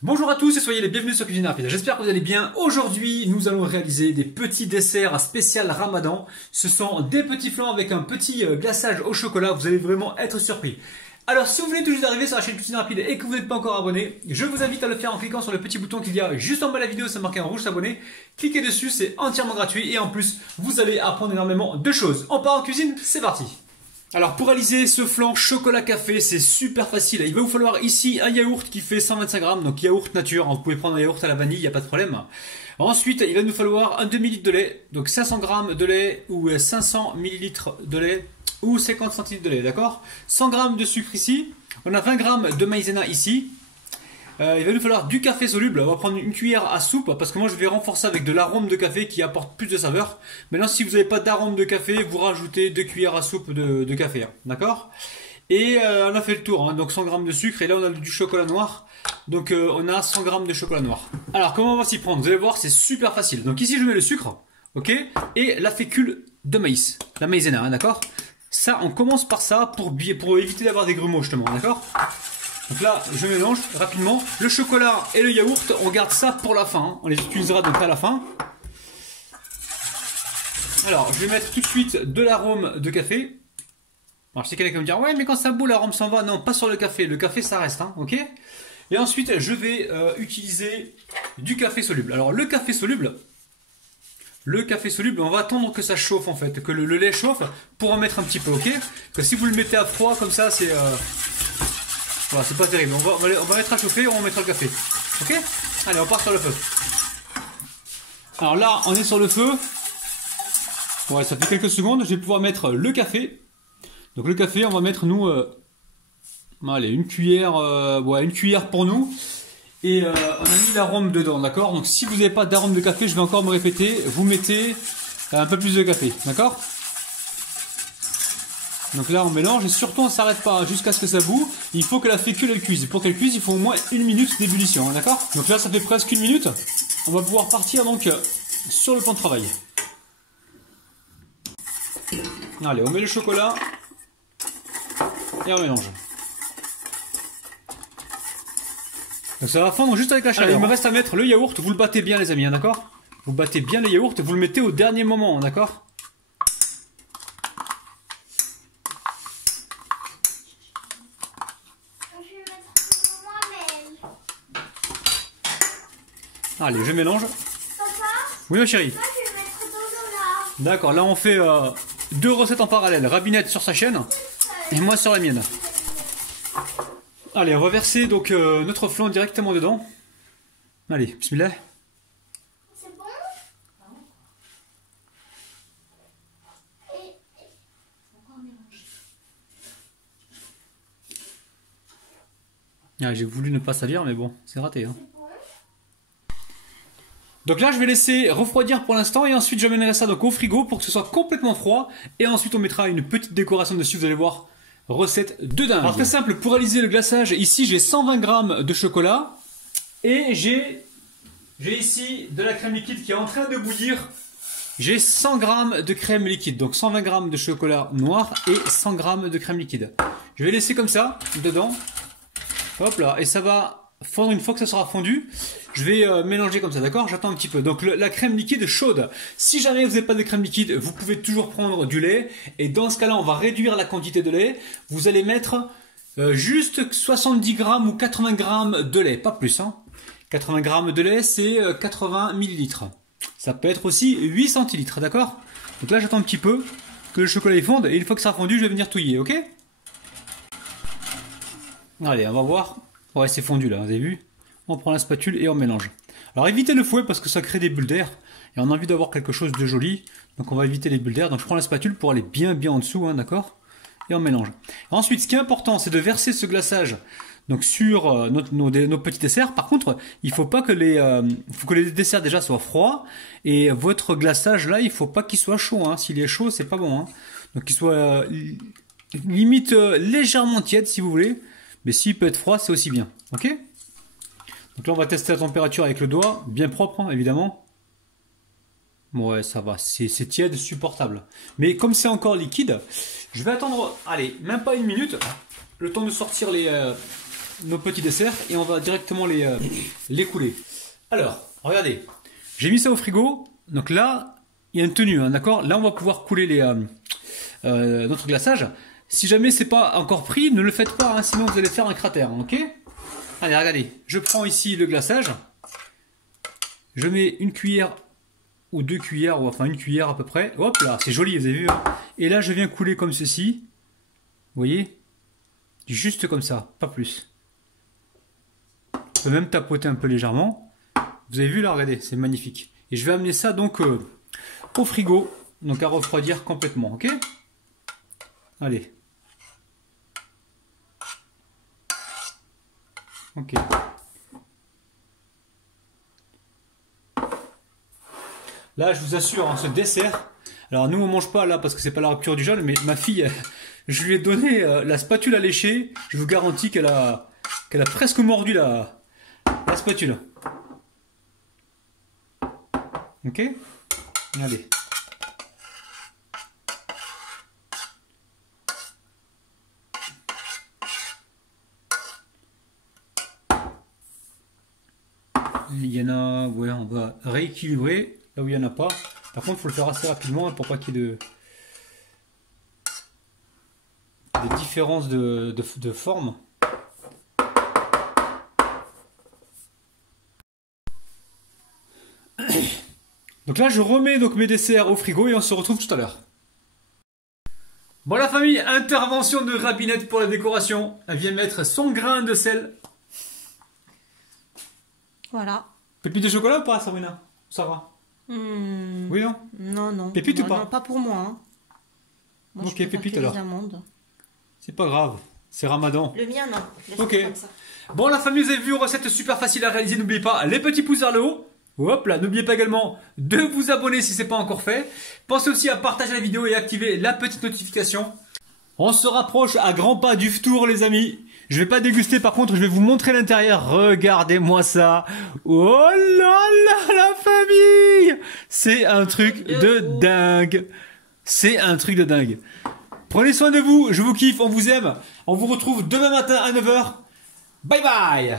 Bonjour à tous et soyez les bienvenus sur Cuisine Rapide. J'espère que vous allez bien. Aujourd'hui, nous allons réaliser des petits desserts spécial Ramadan. Ce sont des petits flancs avec un petit glaçage au chocolat. Vous allez vraiment être surpris. Alors, si vous venez tout juste d'arriver sur la chaîne Cuisine Rapide et que vous n'êtes pas encore abonné, je vous invite à le faire en cliquant sur le petit bouton qu'il y a juste en bas de la vidéo, ça marque en rouge s'abonner. Cliquez dessus, c'est entièrement gratuit et en plus, vous allez apprendre énormément de choses. On part en cuisine, c'est parti. Alors pour réaliser ce flan chocolat café, c'est super facile. Il va vous falloir ici un yaourt qui fait 125 grammes, donc yaourt nature. Vous pouvez prendre un yaourt à la vanille, il n'y a pas de problème. Ensuite, il va nous falloir un demi-litre de lait, donc 500 grammes de lait ou 500 millilitres de lait ou 50 centilitres de lait, d'accord. 100 grammes de sucre ici. On a 20 grammes de maïzena ici. Il va nous falloir du café soluble. On va prendre une cuillère à soupe parce que moi je vais renforcer avec de l'arôme de café qui apporte plus de saveur. Maintenant, si vous n'avez pas d'arôme de café, vous rajoutez 2 cuillères à soupe de café, hein, d'accord. Et on a fait le tour, hein, donc 100 grammes de sucre et là on a du chocolat noir. Donc on a 100 grammes de chocolat noir. Alors comment on va s'y prendre? Vous allez voir, c'est super facile. Donc ici je mets le sucre, ok, et la fécule de maïs, la maïzena, hein, d'accord. Ça, on commence par ça pour éviter d'avoir des grumeaux justement, d'accord. Donc là, je mélange rapidement. Le chocolat et le yaourt, on garde ça pour la fin, hein. On les utilisera donc à la fin. Alors, je vais mettre tout de suite de l'arôme de café. Alors, je sais quelqu'un qui va me dire, ouais, mais quand ça bout, l'arôme s'en va. Non, pas sur le café. Le café, ça reste, hein, ok. Et ensuite, je vais utiliser du café soluble. Alors, le café soluble, on va attendre que ça chauffe en fait, que le lait chauffe pour en mettre un petit peu, ok. Parce que si vous le mettez à froid comme ça, c'est... Voilà, c'est pas terrible. On va mettre à chauffer, on mettra le café. Ok? Allez, on part sur le feu. Alors là, on est sur le feu. Ouais, ça fait quelques secondes. Je vais pouvoir mettre le café. Donc le café, on va mettre nous... allez, une cuillère pour nous. Et on a mis l'arôme dedans, d'accord? Donc si vous n'avez pas d'arôme de café, je vais encore me répéter. Vous mettez un peu plus de café, d'accord? Donc là on mélange et surtout on ne s'arrête pas jusqu'à ce que ça bout. Il faut que la fécule elle cuise. Pour qu'elle cuise, il faut au moins 1 minute d'ébullition, hein, d'accord? Donc là ça fait presque 1 minute. On va pouvoir partir donc sur le plan de travail. Allez, on met le chocolat et on mélange. Donc ça va fondre juste avec la chaleur. Il me reste à mettre le yaourt. Vous le battez bien les amis, hein, d'accord? Vous battez bien le yaourt et vous le mettez au dernier moment, d'accord? Allez, je mélange. Papa, oui, ma chérie. moi je vais mettre dans l'eau là. D'accord, là on fait 2 recettes en parallèle. Rabinette sur sa chaîne et moi sur la mienne. Allez, on va verser donc notre flan directement dedans. Allez, bismillah. C'est bon? Ah, j'ai voulu ne pas salir, mais bon, c'est raté, hein. Donc là, je vais laisser refroidir pour l'instant et ensuite j'amènerai ça donc au frigo pour que ce soit complètement froid. Et ensuite, on mettra une petite décoration dessus, vous allez voir, recette de dingue. Alors très simple, pour réaliser le glaçage, ici j'ai 120 grammes de chocolat et j'ai ici de la crème liquide qui est en train de bouillir. J'ai 100 grammes de crème liquide, donc 120 grammes de chocolat noir et 100 grammes de crème liquide. Je vais laisser comme ça, dedans. Hop là, et ça va fondre une fois que ça sera fondu. Je vais mélanger comme ça, d'accord? J'attends un petit peu. Donc la crème liquide chaude. Si jamais vous n'avez pas de crème liquide, vous pouvez toujours prendre du lait. Et dans ce cas-là, on va réduire la quantité de lait. Vous allez mettre juste 70 grammes ou 80 grammes de lait, pas plus, hein. 80 grammes de lait, c'est 80 millilitres. Ça peut être aussi 8 centilitres, d'accord? Donc là, j'attends un petit peu que le chocolat y fonde. Et une fois que ça a fondu, je vais venir touiller, ok? Allez, on va voir. Ouais, c'est fondu là, vous avez vu? On prend la spatule et on mélange. Alors évitez le fouet parce que ça crée des bulles d'air. Et on a envie d'avoir quelque chose de joli. Donc on va éviter les bulles d'air. Donc je prends la spatule pour aller bien en dessous, hein, d'accord? Et on mélange. Ensuite, ce qui est important, c'est de verser ce glaçage donc sur nos petits desserts. Par contre, il faut pas que faut que les desserts déjà soient froids. Et votre glaçage là, il faut pas qu'il soit chaud, hein. S'il est chaud, c'est pas bon, hein. Donc qu'il soit limite légèrement tiède si vous voulez. Mais s'il peut être froid, c'est aussi bien. Ok? Donc là, on va tester la température avec le doigt. Bien propre, hein, évidemment. Ouais, ça va. C'est tiède, supportable. Mais comme c'est encore liquide, je vais attendre, allez, même pas 1 minute. Le temps de sortir nos petits desserts et on va directement les couler. Alors, regardez, j'ai mis ça au frigo. Donc là, il y a une tenue, hein, d'accord? Là, on va pouvoir couler notre glaçage. Si jamais c'est pas encore pris, ne le faites pas, hein, sinon vous allez faire un cratère, ok? Allez, regardez, je prends ici le glaçage. Je mets une cuillère ou 2 cuillères, ou enfin une cuillère à peu près. Hop là, c'est joli, vous avez vu, hein. Et là, je viens couler comme ceci. Vous voyez? Juste comme ça, pas plus. Je peux même tapoter un peu légèrement. Vous avez vu là, regardez, c'est magnifique. Et je vais amener ça donc au frigo, donc à refroidir complètement, ok? Allez. Ok. Là, je vous assure, hein, ce dessert. Alors nous, on mange pas là parce que c'est pas la rupture du jeûne, mais ma fille, je lui ai donné la spatule à lécher. Je vous garantis qu'elle a presque mordu la spatule. Ok? Allez. Il y en a, ouais, on va rééquilibrer là où il n'y en a pas. Par contre, il faut le faire assez rapidement pour pas qu'il y ait des différences de forme. Donc là, je remets donc mes desserts au frigo et on se retrouve tout à l'heure. Bon la famille, intervention de Rabinette pour la décoration. Elle vient mettre son grain de sel. Voilà. Pépite de chocolat ou pas, Sabrina? Ça va? Oui, non? Non, non. Pépite ou pas? Non, pas pour moi. Hein. Moi, ok, je préfère pépite que alors. les amandes. C'est pas grave, c'est Ramadan. Le mien, non. Laisse Ok. comme ça. Bon la famille, vous avez vu, recette super facile à réaliser. N'oubliez pas les petits pouces vers le haut. Hop là, n'oubliez pas également de vous abonner si ce n'est pas encore fait. Pensez aussi à partager la vidéo et activer la petite notification. On se rapproche à grands pas du ftour les amis. Je vais pas déguster par contre, je vais vous montrer l'intérieur. Regardez-moi ça. Oh là là la famille. C'est un truc de dingue. C'est un truc de dingue. Prenez soin de vous, je vous kiffe, on vous aime. On vous retrouve demain matin à 9 h. Bye bye.